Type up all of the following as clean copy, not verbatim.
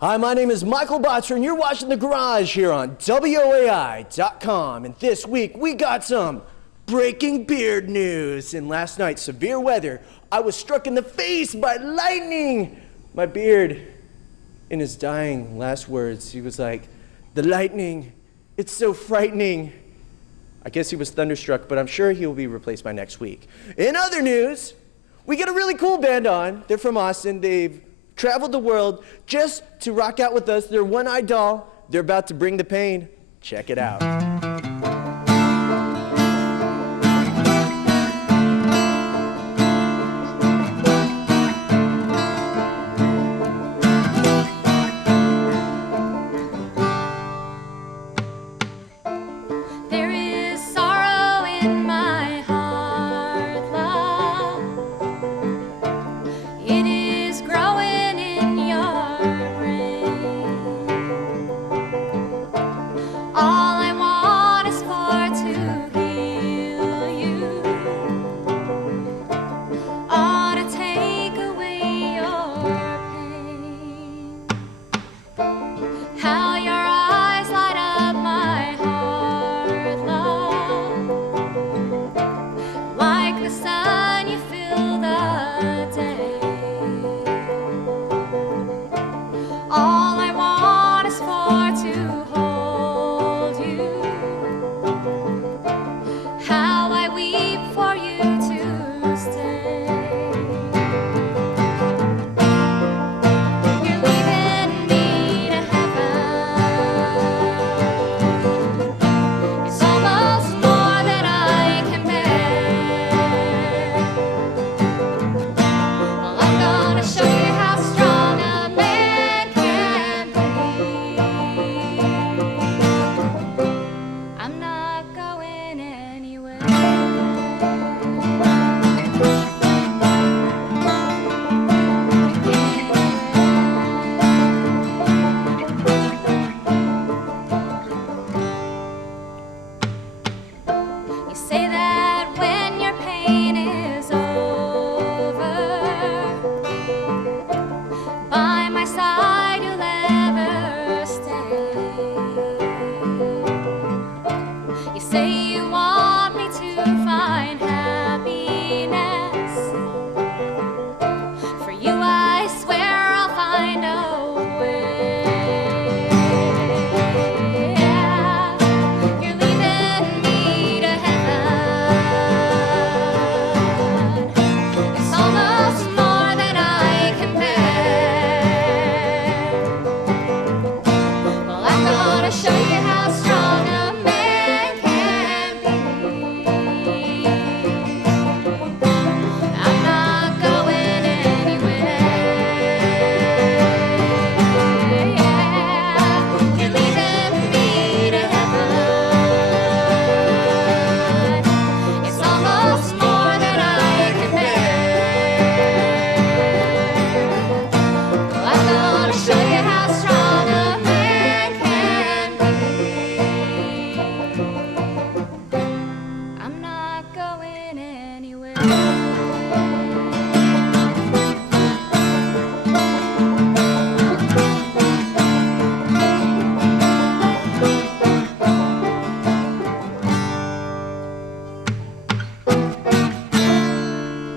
Hi, my name is Michael Botsford, and you're watching The Garage here on WOAI.com. And this week, we got some breaking beard news. And last night, severe weather, I was struck in the face by lightning. My beard, in his dying last words, he was like, "The lightning, it's so frightening." I guess he was thunderstruck, but I'm sure he'll be replaced by next week. In other news, we get a really cool band on. They're from Austin. They've traveled the world just to rock out with us. They're One-Eyed Doll. They're about to bring the pain. Check it out.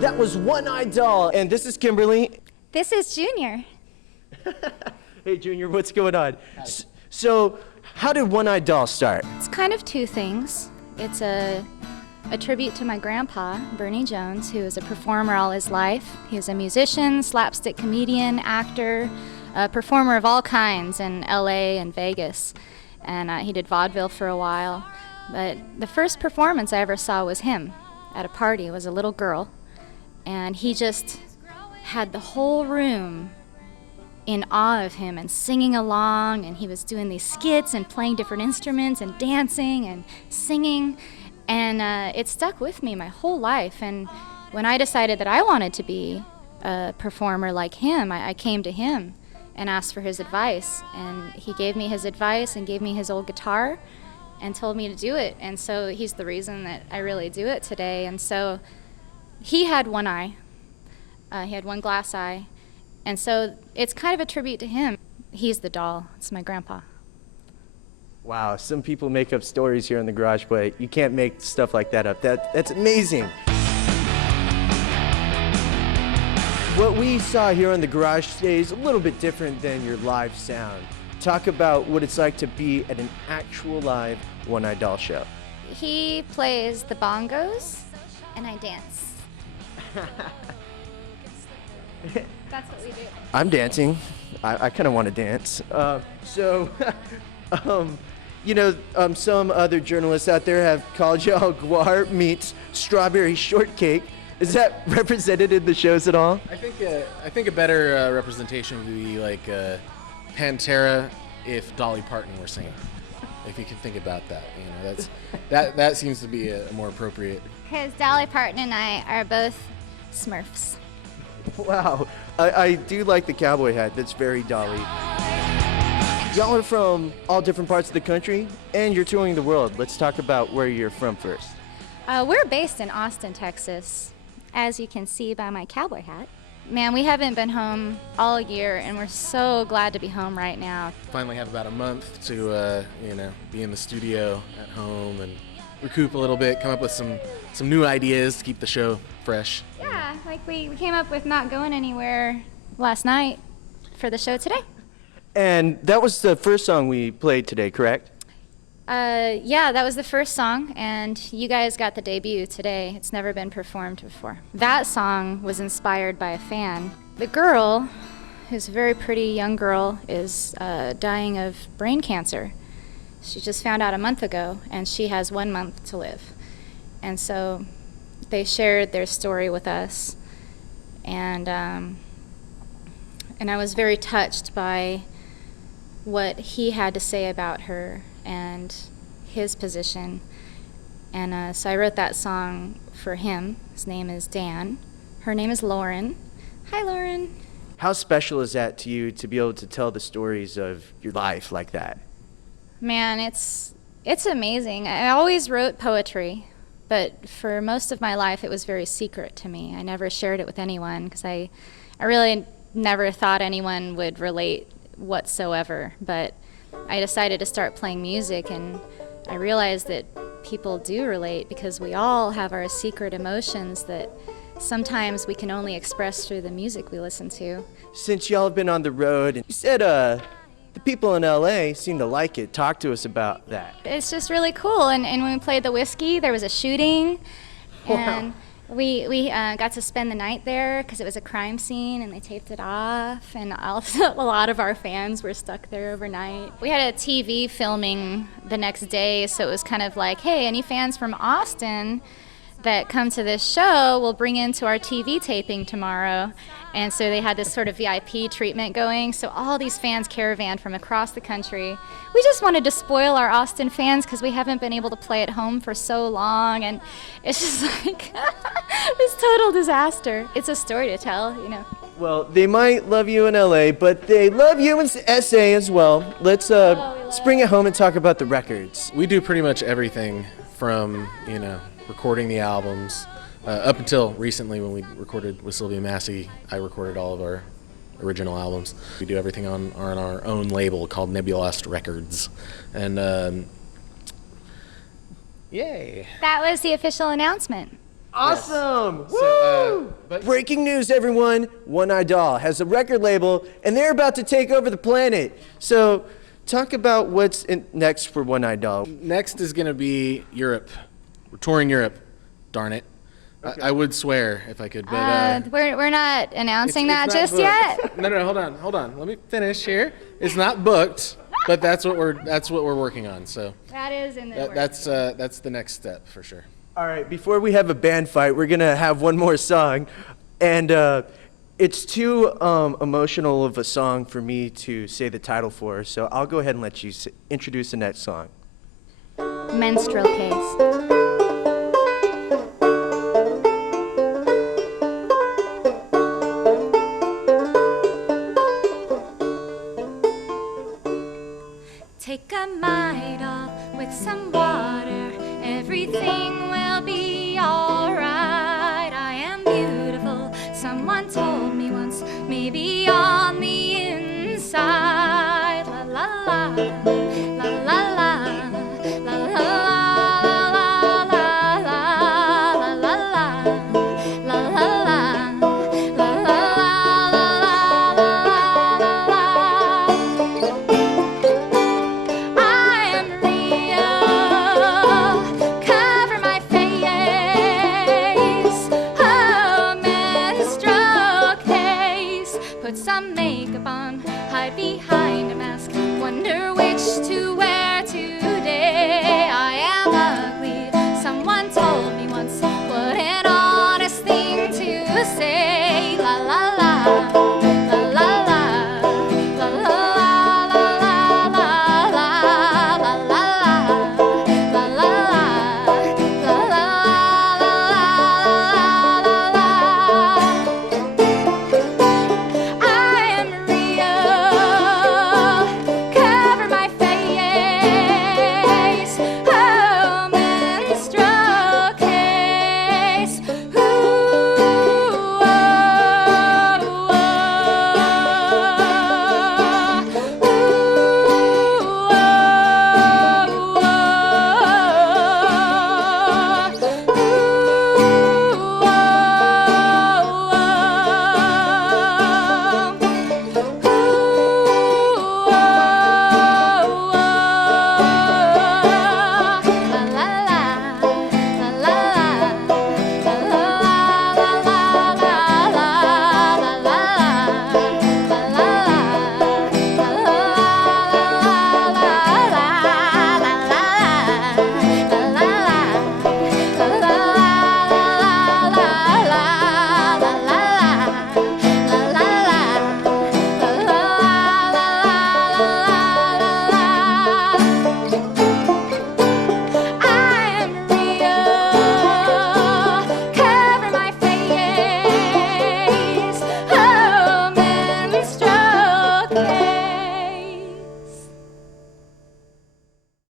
That was One-Eyed Doll, and this is Kimberly. This is Junior. Hey, Junior, what's going on? So, how did One-Eyed Doll start? It's kind of two things. It's a tribute to my grandpa, Bernie Jones, who was a performer all his life. He was a musician, slapstick comedian, actor, a performer of all kinds in LA and Vegas. And he did vaudeville for a while. But the first performance I ever saw was him at a party. It was a little girl. And he just had the whole room in awe of him and singing along, and he was doing these skits and playing different instruments and dancing and singing, and it stuck with me my whole life. And when I decided that I wanted to be a performer like him, I came to him and asked for his advice, and he gave me his advice and gave me his old guitar and told me to do it. And so he's the reason that I really do it today. And so he had one eye. He had one glass eye. And so it's kind of a tribute to him. he's the doll. It's my grandpa. Wow, some people make up stories here in the garage, but you can't make stuff like that up. That's amazing. What we saw here in the garage today is a little bit different than your live sound. Talk about what it's like to be at an actual live One Eye Doll show. He plays the bongos, and I dance. That's what we do. I'm dancing. I kind of want to dance. Some other journalists out there have called y'all guar meets strawberry shortcake. Is that represented in the shows at all? I think a better representation would be like Pantera if Dolly Parton were singing. If you can think about that, that seems to be a more appropriate. Because Dolly Parton and I are both Smurfs. Wow, I do like the cowboy hat. That's very Dolly. Y'all are from all different parts of the country, and you're touring the world. Let's talk about where you're from first. We're based in Austin, Texas, as you can see by my cowboy hat. Man, we haven't been home all year, and we're so glad to be home right now. Finally have about a month to be in the studio at home and recoup a little bit, come up with some new ideas to keep the show fresh. Yeah, like we came up with not going anywhere last night for the show today. And that was the first song we played today, correct? Yeah, that was the first song, and you guys got the debut today. It's never been performed before. That song was inspired by a fan. The girl, who's a very pretty young girl, is dying of brain cancer. She just found out a month ago, and she has 1 month to live. And so they shared their story with us, and I was very touched by what he had to say about her and his position. And so I wrote that song for him. His name is Dan. Her name is Lauren. Hi, Lauren. How special is that to you to be able to tell the stories of your life like that? Man, it's amazing. I always wrote poetry, but for most of my life it was very secret to me. I never shared it with anyone because I really never thought anyone would relate whatsoever. But I decided to start playing music, and I realized that people do relate because we all have our secret emotions that sometimes we can only express through the music we listen to. Since y'all have been on the road, and you said the people in LA seem to like it. Talk to us about that. It's just really cool. And when we played the Whiskey, there was a shooting. Wow. And we got to spend the night there because it was a crime scene, and they taped it off. And also, a lot of our fans were stuck there overnight. We had a TV filming the next day, so it was kind of like, hey, any fans from Austin that come to this show will bring into our TV taping tomorrow. And so they had this sort of VIP treatment going. So all these fans caravanned from across the country. We just wanted to spoil our Austin fans because we haven't been able to play at home for so long. And it's just like this total disaster. It's a story to tell, Well, they might love you in LA, but they love you in SA as well. Let's bring it home and talk about the records. We do pretty much everything from, recording the albums. Up until recently when we recorded with Sylvia Massey, I recorded all of our original albums. We do everything on our own label called Nebulast Records. And yay! That was the official announcement. Awesome! Yes. Woo! So, Breaking news, everyone. One Eye Doll has a record label, and they're about to take over the planet. So talk about what's next for One Eye Doll. Next is going to be Europe. We're touring Europe, darn it. Okay. I would swear if I could, but we're not announcing that not just booked. yet. No, hold on. Let me finish here. It's not booked, but that's what we're working on. So that is in the that's the next step for sure. All right, before we have a band fight, we're gonna have one more song, and it's too emotional of a song for me to say the title for. So I'll go ahead and let you introduce the next song. Menstrual Case. Take a Midol with some water, everything will be alright. I am beautiful, someone told me once, maybe on the inside. find a mask. Wonder which to